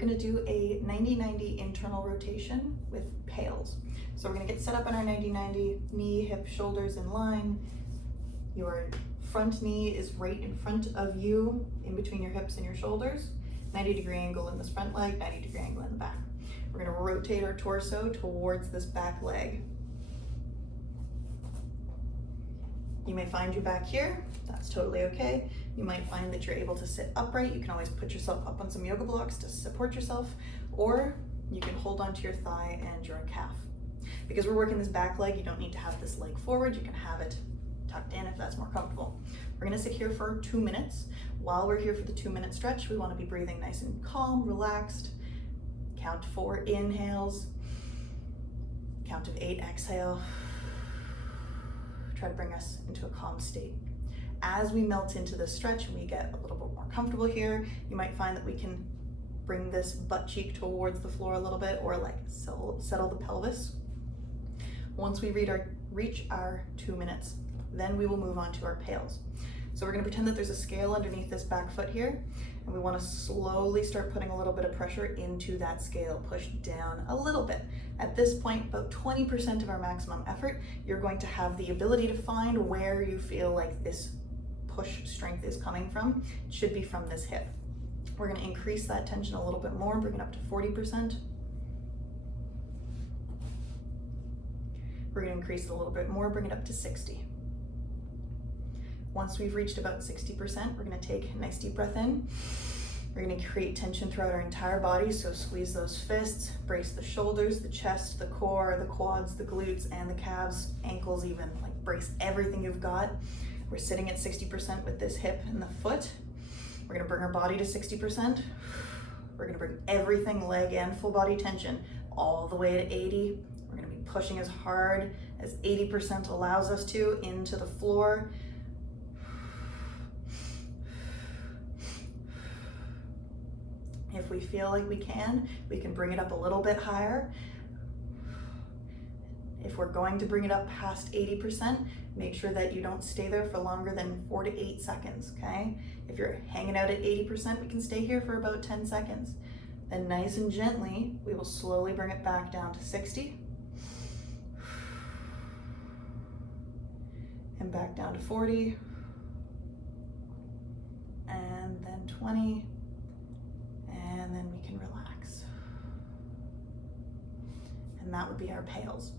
We're gonna do a 90-90 internal rotation with PAILs. So we're gonna get set up in our 90-90, knee, hip, shoulders in line. Your front knee is right in front of you, in between your hips and your shoulders. 90-degree angle in this front leg, 90-degree angle in the back. We're gonna rotate our torso towards this back leg. You may find you back here, that's totally okay. You might find that you're able to sit upright. You can always put yourself up on some yoga blocks to support yourself, or you can hold onto your thigh and your calf. Because we're working this back leg, you don't need to have this leg forward, you can have it tucked in if that's more comfortable. We're gonna sit here for 2 minutes. While we're here for the 2-minute stretch, we wanna be breathing nice and calm, relaxed. Count 4 inhales, count of 8 exhale. Try to bring us into a calm state. As we melt into the stretch and we get a little bit more comfortable here, you might find that we can bring this butt cheek towards the floor a little bit, or like settle the pelvis. Once we reach our 2 minutes, then we will move on to our PAILs. So we're gonna pretend that there's a scale underneath this back foot here, and we wanna slowly start putting a little bit of pressure into that scale, push down a little bit. At this point, about 20% of our maximum effort, you're going to have the ability to find where you feel like this push strength is coming from. It should be from this hip. We're gonna increase that tension a little bit more, bring it up to 40%. We're gonna increase it a little bit more, bring it up to 60. Once we've reached about 60%, we're gonna take a nice deep breath in. We're gonna create tension throughout our entire body, so squeeze those fists, brace the shoulders, the chest, the core, the quads, the glutes, and the calves, ankles even, like brace everything you've got. We're sitting at 60% with this hip and the foot. We're gonna bring our body to 60%. We're gonna bring everything, leg and full body tension, all the way to 80. We're gonna be pushing as hard as 80% allows us to into the floor. If we feel like we can bring it up a little bit higher. If we're going to bring it up past 80%, make sure that you don't stay there for longer than 4 to 8 seconds, okay? If you're hanging out at 80%, we can stay here for about 10 seconds. Then nice and gently, we will slowly bring it back down to 60. And back down to 40. And then 20. And then we can relax. And that would be our PAILs.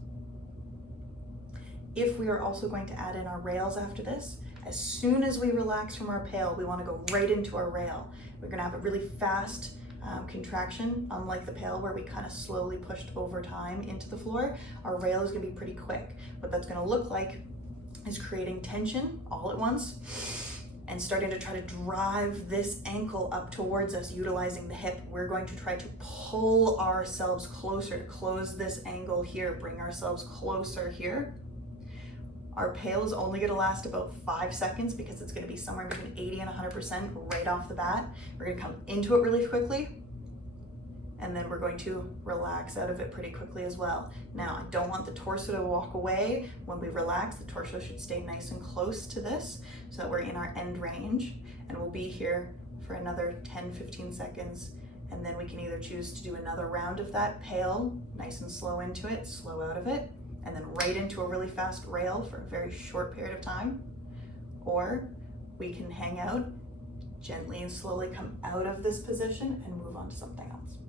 If we are also going to add in our rails after this, as soon as we relax from our PAIL, we want to go right into our rail. We're going to have a really fast contraction, unlike the PAIL where we kind of slowly pushed over time into the floor. Our rail is going to be pretty quick. What that's going to look like is creating tension all at once and starting to try to drive this ankle up towards us, utilizing the hip. We're going to try to pull ourselves closer to close this angle here, bring ourselves closer here. Our PAIL is only gonna last about 5 seconds because it's gonna be somewhere between 80 and 100% right off the bat. We're gonna come into it really quickly, and then we're going to relax out of it pretty quickly as well. Now, I don't want the torso to walk away. When we relax, the torso should stay nice and close to this so that we're in our end range, and we'll be here for another 10-15 seconds, and then we can either choose to do another round of that PAIL, nice and slow into it, slow out of it, and then right into a really fast rail for a very short period of time, or we can hang out, gently and slowly come out of this position and move on to something else.